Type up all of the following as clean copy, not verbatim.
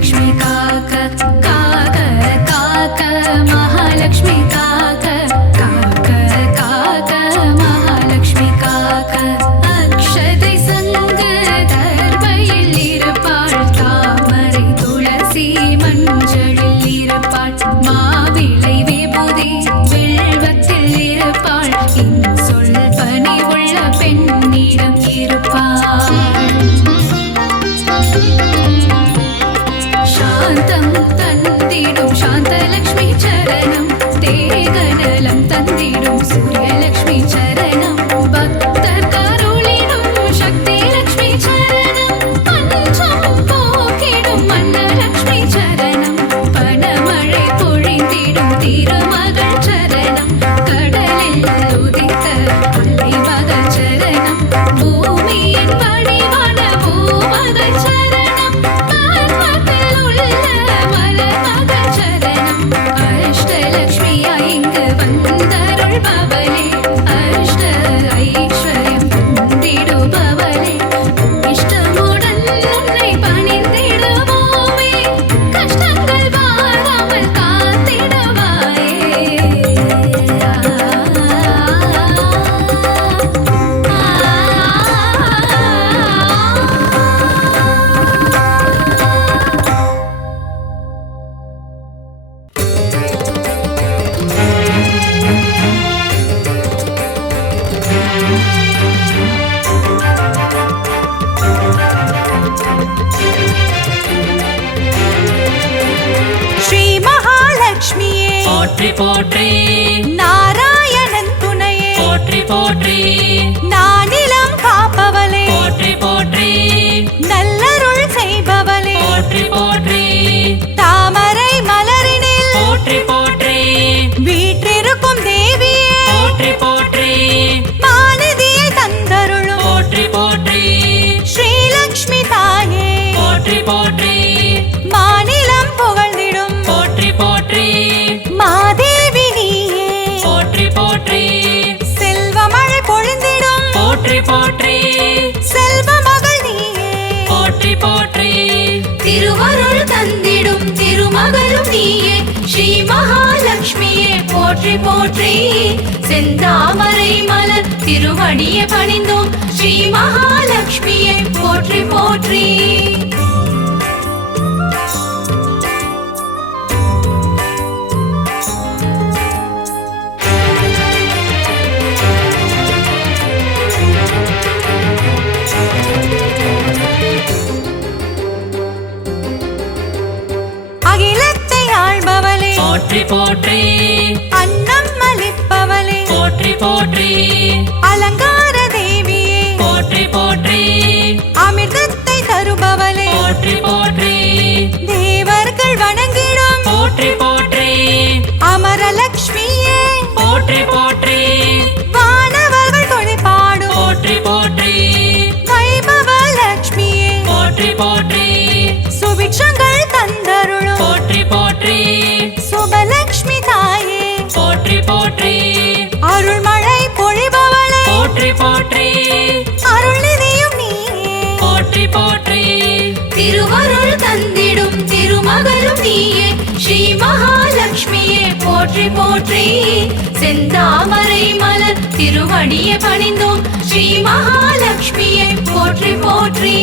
லக்ஷ்மி காக்க காக்க காக்க மகாலட்சுமி காக்க காக்க காக்க மகாலட்சுமி காக்க அக்ஷதை சங்க தர்பையில் இருப்பாள் தாமரை துளசி மஞ்சளில் இருப்பாள் மாவிளை விபூதி வெல்வத்தில் இருப்பாள் இன்சொல் பணிவுள்ள பெண்ணிடம் இருப்பாள் சாந்தம் தந்திடும் சாந்தலக்ஷ்மி சரணம் தேகநலம் தந்திடும் சூரியலக்ஷ்மி சரணம் பக்தர் கருளிடும் சக்தி லக்ஷ்மி சரணம் பஞ்சம் போக்கிடும் மன்னலக்ஷ்மி சரணம் பணமழை பொழிந்திடும் திருமகள் சரணம் கடலில் உதித்த அலைமகள் சரணம் பூமியின் வடிவான பூமகள் சரணம் பத்மத்தில் உள்ள மலர்மகள் சரணம் அஷ்டலக்ஷ்மியா இங்கு வந்தருள்பவளே அஷ்ட ஐஸ்வர்யம் தந்திடுபவளே இஷ்டமுடன் உன்னை பணிந்திடுவோமே கஷ்டங்கள் வாழாமல் காத்திடுவாயே ஸ்ரீ மகாலட்சுமியே போற்றி போற்றி நாராயணன் துணையே போற்றி போற்றி நானிலம் காப்பவளே போற்றி போற்றி நல்லருள் செய்பவளே போற்றி போற்றி தாமரை மலரினில் போற்றி போற்றி வீற்றிருக்கும் தேவியே போற்றி போற்றி மாநிதியை தந்தருளும் போற்றி போற்றி ஸ்ரீலக்ஷ்மி தாயே போற்றி போற்றி மாநிலம் புகழ்ந்திடும் போற்றி போற்றி மாதேவி நீயே போற்றி போற்றி செல்வமழை பொழிந்திடும் போற்றி போற்றி செல்வ மகள் நீயே போற்றி போற்றி திருவருள் தந்திடும் திருமகளும் நீயே ஸ்ரீ மகாலட்சுமியே போற்றி போற்றி செந்தாமரை மலர் திருவடியை பணிந்தோம் ஸ்ரீ மகாலட்சுமியே போற்றி போற்றி அகிலத்தை ஆள்பவளே போற்றி போற்றி அன்னம் அளிப்பவளே போற்றி போற்றி அலங்கார தேவியே போற்றி போற்றி அமிர்தத்தை தருபவளே போற்றி போற்றி தேவர்கள் வணங்கிடும் போற்றி போற்றி அமரலக்ஷ்மியே போற்றி போற்றி வானவர்கள் தொழிப்பாடும் போற்றி போற்றி வைபவ லக்ஷ்மியே போற்றி போற்றி சுபிக்ஷங்கள் தந்தருளும் போற்றி போற்றி சுபலக்ஷ்மி தாயே போற்றி போற்றி அருள்மழை பொழிபவளே போற்றி போற்றி அருள்நிதியும் நீயே போற்றி போற்றி திருவருள் தந்திடும் திருமகளும் நீயே ஸ்ரீ மகாலட்சுமியே போற்றி போற்றி செந்தாமரை மலர் திருவடியை பணிந்தோம் ஸ்ரீ மகாலட்சுமியே போற்றி போற்றி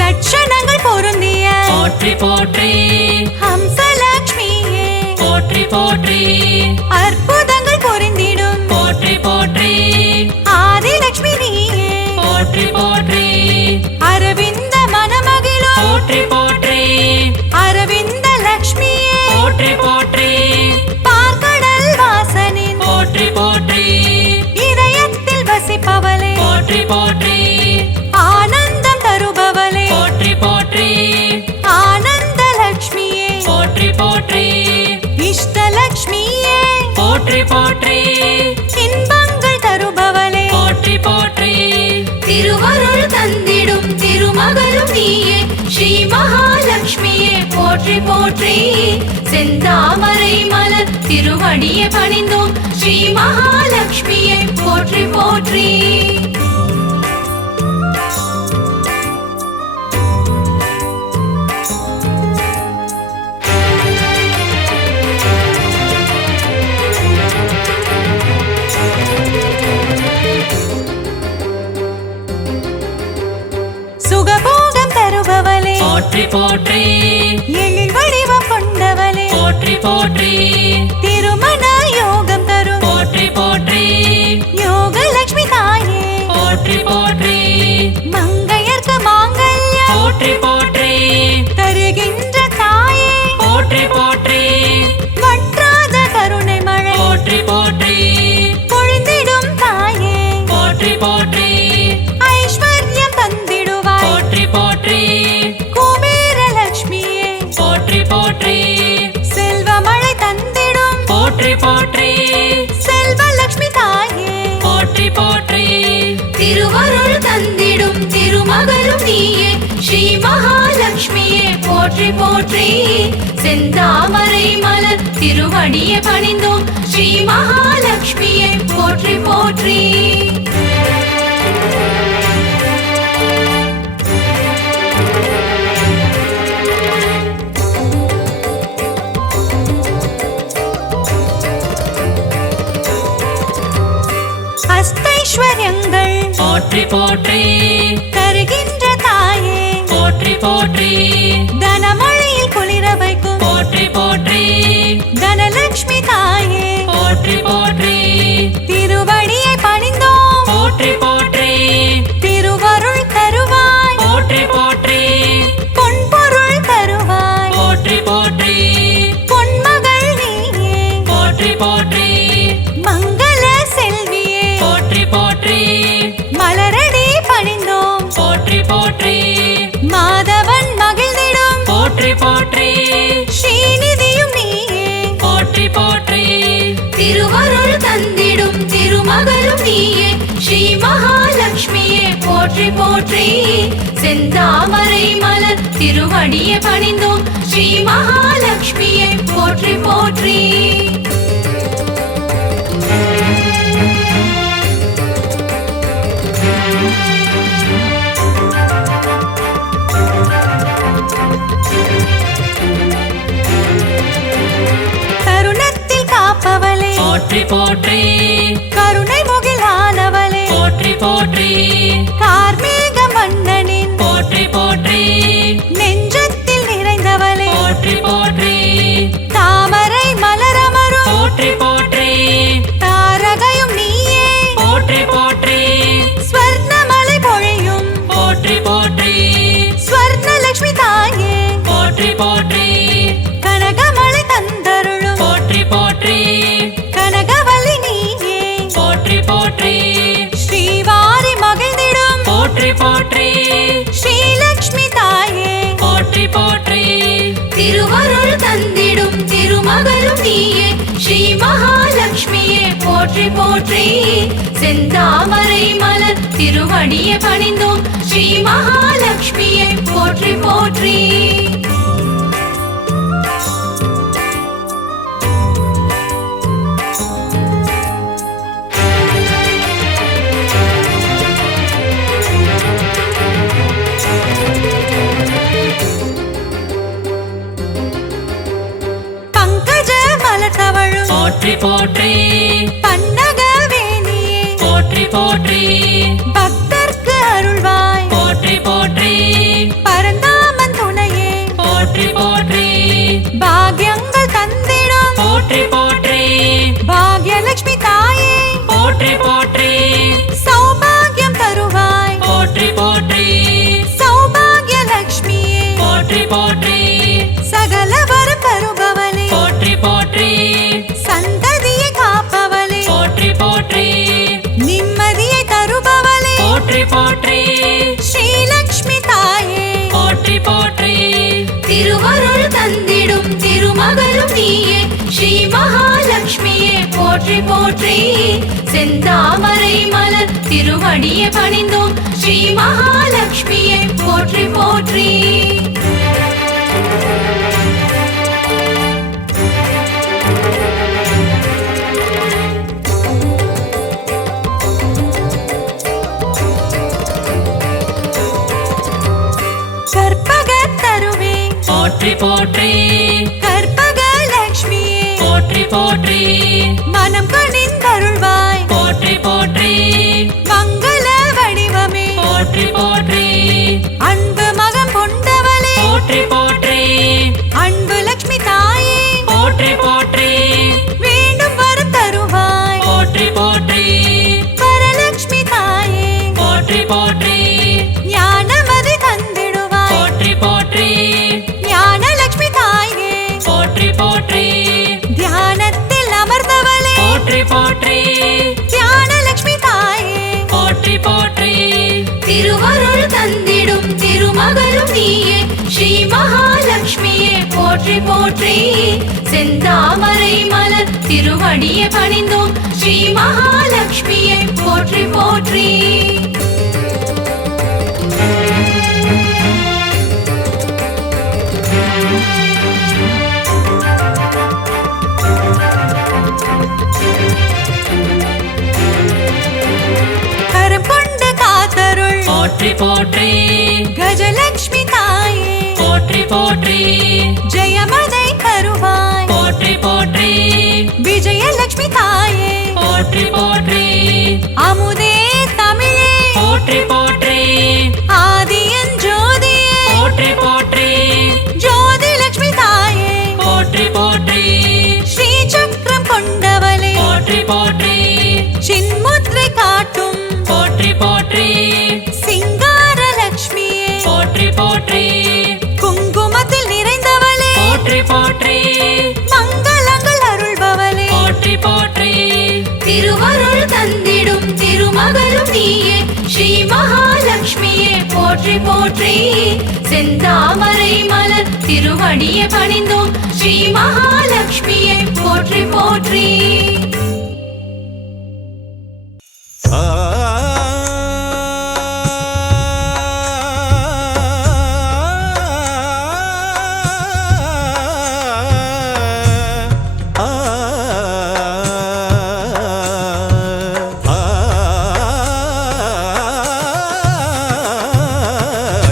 லட்சணங்கள் பொருந்திய போற்றி போற்றி ஹம்சலக்ஷ்மியே போற்றி போற்றி அற்புதங்கள் பொருந்திடும் போற்றி போற்றி ஆதிலக்ஷ்மி நீயே போற்றி போற்றி அரவிந்த மனமகிழும் போற்றி போற்றி அரவிந்த லக்ஷ்மியே போற்றி போற்றி பார்க்கடல் வாசனின் போற்றி போற்றி இதயத்தில் வசிப்பவளே போற்றி போற்றி ஆனந்தம் தருபவளே போற்றி போற்றி ஆனந்த லக்ஷ்மியே போற்றி போற்றி இஷ்டலக்ஷ்மியே போற்றி போற்றி இன்பங்கள் தருபவளே போற்றி போற்றி திருவருள் தந்திடும் திருமகளும் நீயே ஸ்ரீ மகாலட்சுமியே போற்றி போற்றி செந்தாமரை மலர் திருவடியை பணிந்தோம் ஸ்ரீ மகாலட்சுமியை போற்றி போற்றி சுகபோகம் தருபவளே போற்றி போற்றி எழில் வடிவம் கொண்டவளே போற்றி போற்றி திருமண யோகம் தரும் போற்றி போற்றி யோகலட்சுமி தாயே போற்றி போற்றி மங்கையர்க்கு மாங்கல்யம் போற்றி போற்றி தருகின்ற தாயே போற்றி போற்றி வற்றாத கருணை மழை போற்றி போற்றி பொழிந்திடும் தாயே போற்றி போற்றி ஐஸ்வர்யம் தந்திடுவாய் போற்றி போற்றி குபேரலட்சுமியே போற்றி போற்றி செல்வமழை தந்திடும் போற்றி போற்றி செல்வலட்சுமி தாயே போற்றி போற்றி திருவருள் தந்திடும் திருமகளும் நீயே ஸ்ரீ மகாலட்சுமியே போற்றி போற்றி செந்தாமரை மலர் திருவடியை பணிந்தோம் ஸ்ரீ மகாலட்சுமியை போற்றி போற்றி அஷ்டைஸ்வர்யங்கள் போற்றி போற்றி தருகின்ற தாயே போற்றி போற்றி தனமழையில் குளிர வைக்கும் போற்றி போற்றி தனலட்சுமி தாயே போற்றி போற்றி திருவடியை பணிந்தோம் போற்றி போற்றி திருவருள் தருவாய் போற்றி போற்றி பொன்பொருள் தருவாய் போற்றி போற்றி பொன்மகள் நீயே போற்றி போற்றி மங்கள செல்வியே போற்றி போற்றி மலரடி பணிந்தோம் போற்றி போற்றி மாதவன் மகிழ்ந்திடும் போற்றி போற்றி ஸ்ரீநிதியும் நீயே போற்றி போற்றி திருவருள் தந்திடும் திருமகளும் நீயே ஸ்ரீ மகாலட்சுமியே போற்றி போற்றி செந்தாமரை மலர் திருவடியை பணிந்தோம் ஸ்ரீ மகாலட்சுமியை போற்றி போற்றி கருணத்தில் காப்பவளே போற்றி போற்றி கருணை முகிலானவளே போற்றி போற்றி கார்மேக மன்னனின் போற்றி போற்றி நெஞ்சத்தில் நிறைந்தவளே போற்றி போற்றி தாமரை மலரமரும் போற்றி போற்றி தாரகையும் நீயே போற்றி போற்றி ஸ்வர்ணமலை பொழியும் போற்றி போற்றி ஸ்வர்ணலட்சுமி தாயே போற்றி போற்றி கனகமலை தந்தருளும் போற்றி போற்றி கனகவல்லி நீயே போற்றி போற்றி ஸ்ரீவாரி மகிழ்ந்திடும் போற்றி போற்றி ஸ்ரீலக்ஷ்மி தாயே போற்றி போற்றி திருவருள் தந்திடும் திருமகளும் நீயே ஸ்ரீ மகாலட்சுமியே போற்றி போற்றி செந்தாமரை மலர் திருவடியை பணிந்தோம் ஸ்ரீ மகாலட்சுமியை போற்றி போற்றி பங்கஜ மலர் தவழும் போற்றி போற்றி பன்னகவேணியே போற்றி போற்றி பக்தர்க்கு அருள்வாய் போற்றி போற்றி பரந்தாமன் துணையே போற்றி போற்றி பாக்யங்கள் தந்திடும் போற்றி போற்றி பாக்யலட்சுமி தாயே போற்றி போற்றி சௌபாகியம் தருவாய் போற்றி போற்றி சௌபாகியலட்சுமியே போற்றி போற்றி சகல வரம் தருபவளே போற்றி போற்றி சந்ததியை காப்பவளே போற்றி போற்றி நிம்மதியை தருபவளே போற்றி போற்றி ஸ்ரீலக்ஷ்மி தாயே போற்றி போற்றி திருவருள் தந்திடும் திருமகளும் நீயே ஸ்ரீ மகாலட்சுமியே போற்றி போற்றி செந்தாமரை மலர் திருவடியை பணிந்தோம் ஸ்ரீ மகாலட்சுமியை போற்றி போற்றி போற்றி போற்றி கற்பகலட்சுமியே போற்றி போற்றி மனம் கனிந்தருள்வாய் போற்றி போற்றி மங்கள வடிவமே போற்றி போற்றி அன்பு மகம் கொண்டவளே போற்றி போற்றி அன்பு லட்சுமி தாயே போற்றி போற்றி வேண்டும் வரம் தருவாய் போற்றி போற்றி வரலட்சுமி தாயே போற்றி போற்றி ஞானமதி தந்திடுவாய் போற்றி போற்றி ஞானலட்சுமி தாயே போற்றி போற்றி தியானத்தில் அமர்ந்தவளே போற்றி போற்றி ஞானலட்சுமி தாயே போற்றி போற்றி திருவருள் தந்திடும் திருமகளும் நீயே ஸ்ரீ மகாலட்சுமியே போற்றி போற்றி செந்தாமரை மலர் திருவடியை பணிந்தோம் ஸ்ரீ மகாலட்சுமியே போற்றி போற்றி கரம் கொண்டு காத்தருள் போற்றி போற்றி கஜலட்சுமி தாயே போற்றி போற்றி ஜெயமதை தருவாய் போற்றி போற்றி விஜயலட்சுமி தாயே போற்றி போற்றி அமுதே தமிழே போற்றி போற்றி ஆதியன் ஜோதியே போற்றி போற்றி ஜோதி லட்சுமி தாயே போற்றி போற்றி ஸ்ரீ சக்கரம் கொண்டவளே போற்றி போற்றி சின்முத்ரை காட்டும் போற்றி போற்றி சிங்கார லட்சுமியே போற்றி போற்றி குங்குமத்தில் நிறைந்தவளே போற்றி போற்றி மங்களங்கள் அருள்பவளே போற்றி போற்றி திருவருள் தந்திடும் திருமகளும் நீயே ஸ்ரீ மகாலட்சுமியே போற்றி போற்றி செந்தாமரை மலர் திருவடியை பணிந்தோம் ஸ்ரீ மகாலட்சுமியே போற்றி போற்றி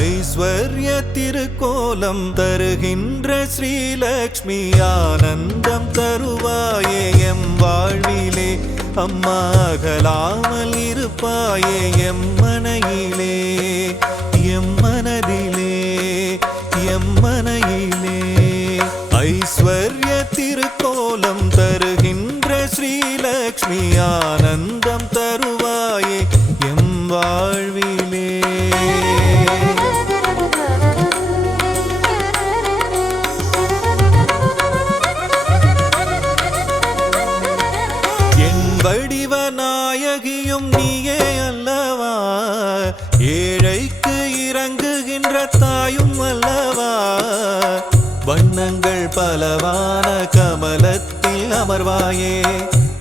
ஐஸ்வர்ய திருக்கோலம் தருகின்ற ஸ்ரீலக்ஷ்மி ஆனந்தம் தருவாயே எம் வாழ்விலே அம்மா அகலாமல் இருப்பாயே எம் மனையிலே எம் மனதிலே எம் மனையிலே ஐஸ்வர்ய திருக்கோலம் தருகின்ற ஸ்ரீலக்ஷ்மி ஆனந்தம் தருவாயே எம் வாழ்விலே வடிவ நாயகியும் நீயே அல்லவா ஏழைக்கு இறங்குகின்ற தாயும் அல்லவா வண்ணங்கள் பலவான கமலத்தில் அமர்வாயே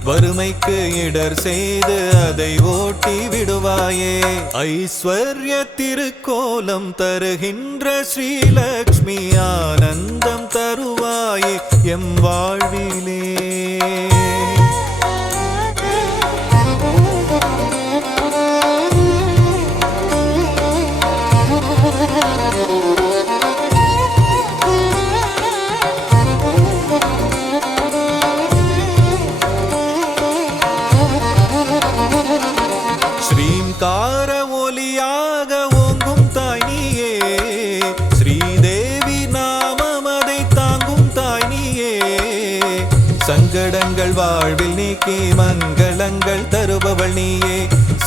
வறுமைக்கு இடர் செய்து அதை ஓட்டி விடுவாயே ஐஸ்வர்ய திருக்கோலம் தருகின்ற ஸ்ரீலக்ஷ்மி ஆனந்தம் தருவாயே எம் வாழ்விலே ஸ்ரீங்கார ஒலியாக ஓங்கும் தாய் நீயே ஸ்ரீதேவி நாமம் அதை தாங்கும் தாய் நீயே சங்கடங்கள் வாழ்வில் நீக்கி மங்களங்கள் தருபவள் நீயே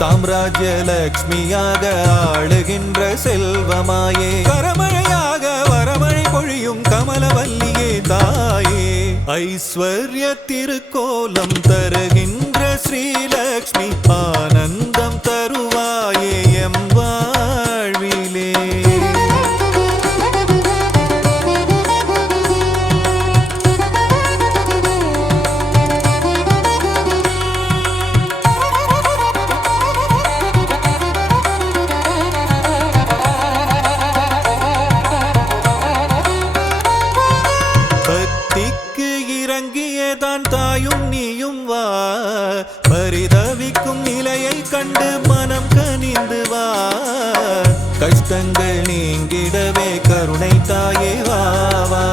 சாம்ராஜ்ய லக்ஷ்மியாக ஆளுகின்ற செல்வமாயே கரமழையாக வரமழை பொழியும் கமலவல்லியே தாயே ஐஸ்வர்ய திருக்கோலம் தருகின்ற ஸ்ரீலக்ஷ்மி ஆனந்தம் தருவாயே எம் வாழ்விலே பக்திக்கு இறங்கியதான் தாயும் நீயும் வா பரிதவிக்கும் நிலையை கண்டு மனம் கனிந்து வா கஷ்டங்கள் நீங்கிடவே கருணை தாயே வாவா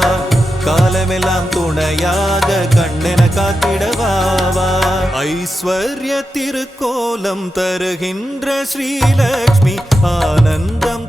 காலமெல்லாம் துணையாக கண்ணென காத்திடவாவா ஐஸ்வர்ய திருக்கோலம் தருகின்ற ஸ்ரீலக்ஷ்மி ஆனந்தம்